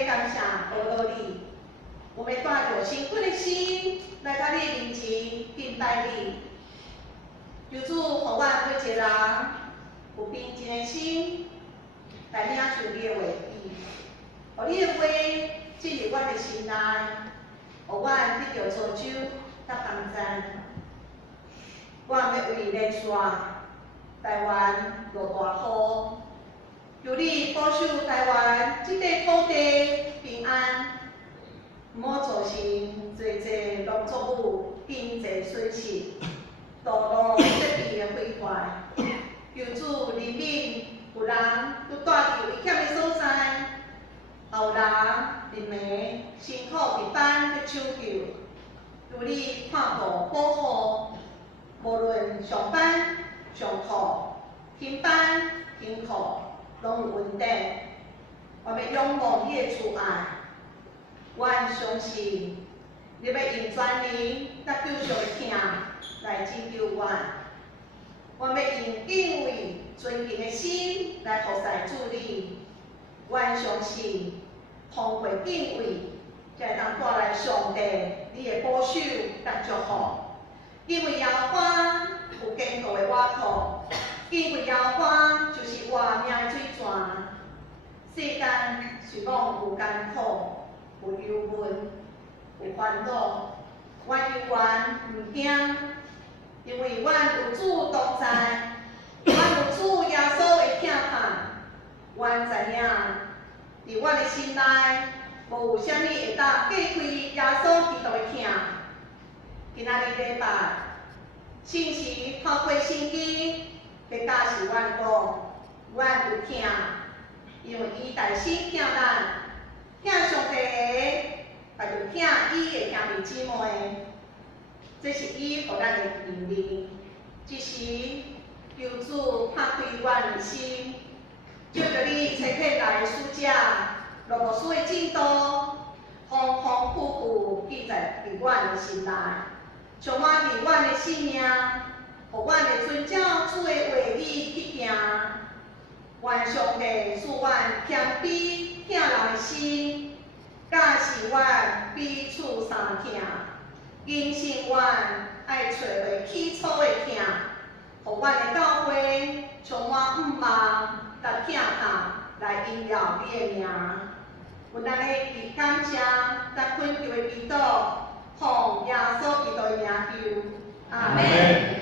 要感谢多多你，我们带着兴奋的心来到你的面前敬拜你。求主，互我每一个人有平静的心来领受你的话语，互你的话进入阮的心内，互阮得到造就甲帮助。我要为连续台湾落大雨，求你保守台湾这块土地平安，唔好造成侪农作物经济损失，道路设备的毁坏。求主怜悯有人伫住危险的所在，有人人民辛苦伫班伫抢救，求你看顾保护，无论上班、上课、停班、停课，拢有稳定。我们仰望你的慈爱，阮相信你要用全能甲救赎的疼来拯救阮。我要用敬畏、尊敬的心来服侍主你。阮相信，通过敬畏，才会当带来上帝你的保守甲祝福。因为耶和华有坚固的瓦靠，因为耶和华就是活命的水泉。世间是讲有艰苦、有忧闷、有烦恼，阮永远毋惊，因为阮有主同在，阮有主耶稣的疼盼。阮知影，伫阮的心内，无有啥物会当隔开耶稣基督的疼。今仔日礼拜，信息透过圣经，要教示阮讲，阮有疼，因为伊大心疼咱，疼上帝的，也就疼伊的兄弟姊妹。这是伊予咱的能力。即时，求主拍开阮的心，借着你册册内的书籍，罗罗书的进度，丰丰富富记载伫阮的心内。充满伫阮的生命，互阮会遵照主的话语去行。愿上帝赐阮谦卑疼人的心，教示阮彼此相疼，警醒阮爱找回起初的疼，互阮的教会充满盼望甲疼痛来荣耀你的名。阮安尼感谢甲恳求的祈祷。奉耶稣基督的名求，阿门。